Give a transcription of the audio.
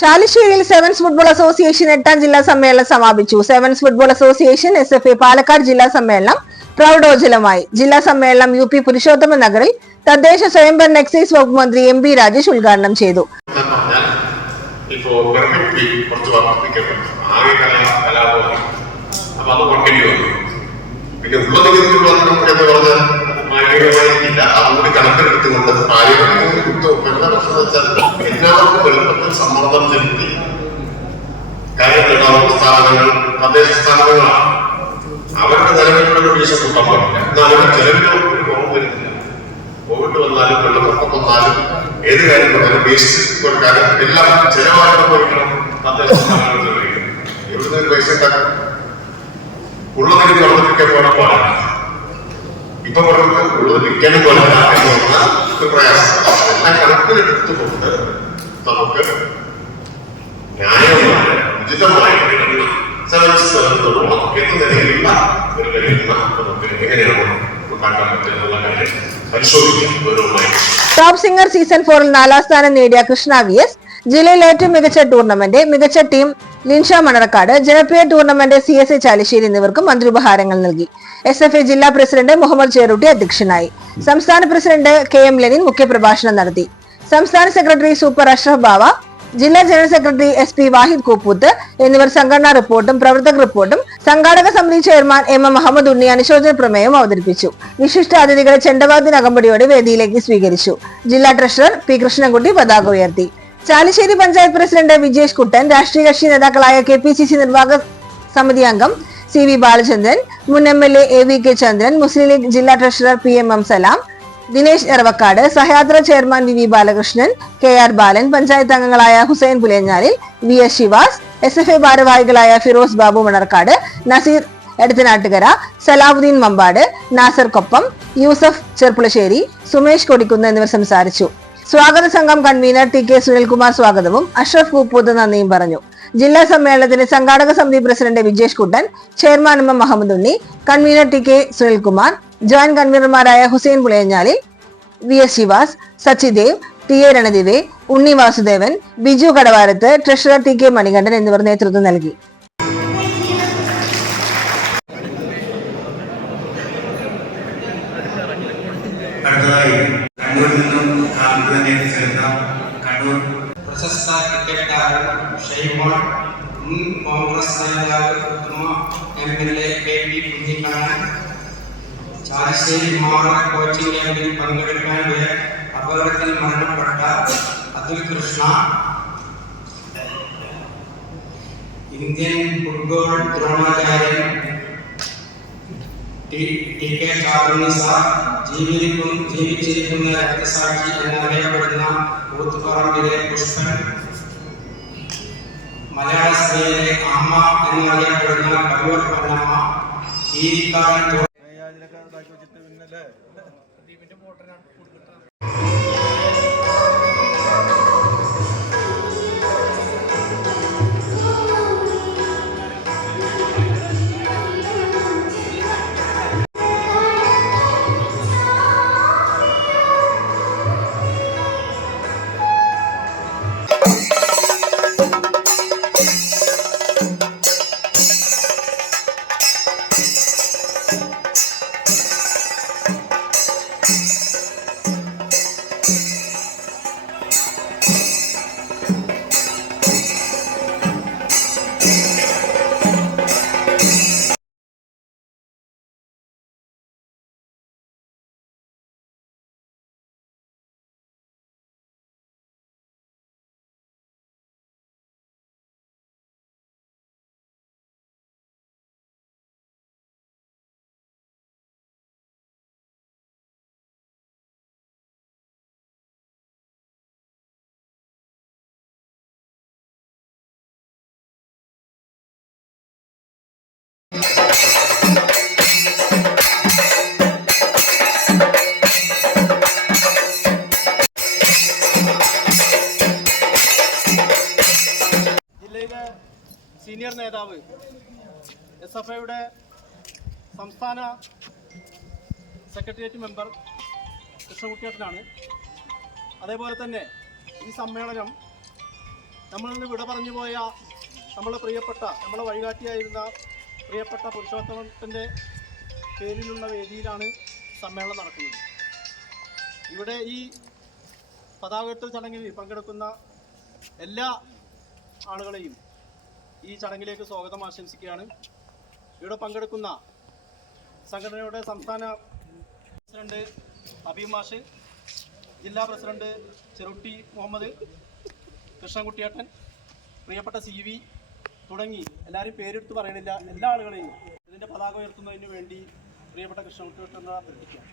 ചാലിശ്ശേരിയിൽ sevens football association എട്ടാം ജില്ലാ സമ്മേളനം സമാപിച്ചു. Sevens football association S F A Palakkad ജില്ലാ സമ്മേളനം പ്രൗഢോജ്വലമായി. ജില്ലാ സമ്മേളനം യു പി പുരുഷോത്തമ നഗറിൽ തദ്ദേശ സ്വയംഭരണ എക്സൈസ് വകുപ്പ് മന്ത്രി എം ബി രാജേഷ് ഉദ്ഘാടനം ചെയ്തു. പിന്നെ മാനവികമായിരിക്കില്ല അതുകൂടി കണക്കിലെടുത്തുകൊണ്ട് പ്രശ്നം വെച്ചാൽ എല്ലാവർക്കും എളുപ്പത്തിൽ സമ്മർദ്ദം ചെലുത്തി കാര്യം തൊഴിലാളി സ്ഥാപനങ്ങൾ തദ്ദേശ സ്ഥാപനങ്ങളാണ്. അവരുടെ നിലവിലുള്ള വീഴ്ച കൂട്ടാൻ പാടില്ല. കുറവ് വരുന്നില്ല. കോവിഡ് വന്നാലും വെള്ളപ്പൊക്കം വന്നാലും ഏത് കാര്യം വന്നാലും വേസ്റ്റ് കൊടുക്കാനും എല്ലാം ചെലവായിട്ട് പോയിക്കണം തദ്ദേശ സ്ഥാപനങ്ങൾ. എവിടുന്ന് പൈസ ഉണ്ടാക്കും? ഉള്ള നികുതി പോകാൻ പാടില്ല ഇപ്പൊ ഉള്ളത് എന്ന് പറഞ്ഞാൽ ഒരു പ്രയാസം. എല്ലാം കണക്കിലെടുത്തുകൊണ്ട് നമുക്ക് ന്യായമായ ഉചിതമായ സ്ഥലത്തോളം എന്ന നിലയിലുള്ള ഒരു കഴിയുന്ന നമുക്ക് എങ്ങനെയാണ് ഉണ്ടാക്കാൻ പറ്റുന്നുള്ള കാര്യം പരിശോധിക്കാം ടോപ്പ് സിംഗർ സീസൺ ഫോറിൽ നാലാം സ്ഥാനം നേടിയ കൃഷ്ണ വി എസ് ജില്ലയിലെ ഏറ്റവും മികച്ച ടൂർണമെന്റ് മികച്ച ടീം ലിൻഷ മണർക്കാട് ജനപ്രിയ tournament C S A Chalissery എന്നിവർക്കും മന്ത്രി ഉപഹാരങ്ങൾ നൽകി. എസ് എഫ് എ ജില്ലാ പ്രസിഡന്റ് മുഹമ്മദ് ചേറൂട്ടി അധ്യക്ഷനായി. സംസ്ഥാന പ്രസിഡന്റ് കെ എം ലെനിൻ മുഖ്യപ്രഭാഷണം നടത്തി. സംസ്ഥാന സെക്രട്ടറി സൂപ്പർ അഷ്റഫ് ബാവ ജില്ലാ general secretary S P Wahid Kooputh എന്നിവർ സംഘടനാ റിപ്പോർട്ടും പ്രവർത്തക റിപ്പോർട്ടും സംഘാടക സമിതി chairman M M Muhammad Unni അനുശോചന പ്രമേയം അവതരിപ്പിച്ചു. വിശിഷ്ട അതിഥികളെ ചെണ്ടവാദിനകമ്പടിയോടെ വേദിയിലേക്ക് സ്വീകരിച്ചു. ജില്ലാ ട്രഷറർ പി കൃഷ്ണൻകുട്ടി പതാക ഉയർത്തി. ചാലിശ്ശേരി പഞ്ചായത്ത് പ്രസിഡന്റ് വിജേഷ് കുട്ടൻ രാഷ്ട്രീയ കക്ഷി നേതാക്കളായ കെ പി സി സി നിർവാഹക സമിതി അംഗം സി വി ബാലചന്ദ്രൻ മുൻ M L A A V K Chandran Muslim League ജില്ലാ treasurer P M M Salam Dinesh Eravakkad സഹയാത്ര chairman V V Balakrishnan K R Balan panchayat അംഗങ്ങളായ Hussain Pulenjalil V S Sivas S F I ഭാരവാഹികളായ ഫിറോസ് ബാബു മണർക്കാട് നസീർ എടത്തനാട്ടുകര സലാഹുദ്ദീൻ മമ്പാട് നാസർ കൊപ്പം യൂസഫ് ചെർപ്പുളശ്ശേരി സുമേഷ് കൊടിക്കുന്ന് എന്നിവർ സംസാരിച്ചു. സ്വാഗത സംഘം convener T K Sunilkumar സ്വാഗതവും. അഷ്റഫ് കൂപ്പൂത്ത് നന്ദിയും പറഞ്ഞു. ജില്ലാ സമ്മേളനത്തിന് സംഘാടക സമിതി president Vijesh Kuttan chairman M Muhammad Unni convener T K Sunilkumar joint കൺവീനർമാരായ Hussain Pulayanjali V S Sivas Sachidev T A Ranadive Unni Vasudevan Biju Kadavarath treasurer T K Manikandan എന്നിവർ നേതൃത്വം നൽകി. അടുത്തതായി കണ്ണൂരിൽ നിന്നും കാലത്ത് തന്നെ എത്തിച്ചേർന്ന കണ്ണൂർ പ്രശസ്ത ക്രിക്കറ്റ് താരം ഷൈമോൾ മുൻ കോൺഗ്രസ് നേതാവ് ഉത്തമ M L A K P Kunhikannan Chalissery വിമാന കോച്ചിംഗ് ക്യാമ്പിൽ പങ്കെടുക്കാൻ അപകടത്തിൽ മരണപ്പെട്ട അതുൽ കൃഷ്ണ. ഇന്ത്യൻ ഫുട്ബോൾ ദ്രോണാചാര്യൻ ടി കെ ചാറുനിസ ജീവിക്കും ജീവിച്ചിരിക്കുന്ന രക്തസാക്ഷി എന്നറിയപ്പെടുന്ന കൂത്തുപറമ്പിലെ പുഷ്പൻ മലയാള സിനിമയിലെ അമ്മ എന്നറിയപ്പെടുന്ന കല്ലൂർ പൊന്നമ്മ കീരിക്കാടൻ തൊ- സീനിയർ നേതാവ് എസ് എഫ് ഐയുടെ സംസ്ഥാന സെക്രട്ടേറിയറ്റ് മെമ്പർ കൃഷ്ണകുട്ടിയേട്ടനാണ്. അതേപോലെ തന്നെ ഈ സമ്മേളനം നമ്മളിൽ നിന്ന് വിട പറഞ്ഞു പോയ നമ്മളെ പ്രിയപ്പെട്ട നമ്മളെ വഴികാട്ടിയായിരുന്ന പ്രിയപ്പെട്ട പുരുഷോത്തമത്തിന്റെ പേരിലുള്ള വേദിയിലാണ് സമ്മേളനം നടക്കുന്നത്. ഇവിടെ ഈ പതാക ചടങ്ങിൽ പങ്കെടുക്കുന്ന എല്ലാ ആളുകളെയും ഈ ചടങ്ങിലേക്ക് സ്വാഗതം ആശംസിക്കുകയാണ്. ഇവിടെ പങ്കെടുക്കുന്ന സംഘടനയുടെ സംസ്ഥാന പ്രസിഡന്റ് അഭിമാഷ് ജില്ലാ പ്രസിഡന്റ് ചെറുട്ടി മുഹമ്മദ് കൃഷ്ണൻകുട്ടിയേട്ടൻ പ്രിയപ്പെട്ട സി വി തുടങ്ങി. എല്ലാവരും പേരെടുത്ത് പറയണില്ല. എല്ലാ ആളുകളെയും ഇതിന്റെ പതാക ഉയർത്തുന്നതിന് വേണ്ടി പ്രിയപ്പെട്ട കൃഷ്ണൻകുട്ടിയേട്ടൻ അഭ്യർത്ഥിക്കാം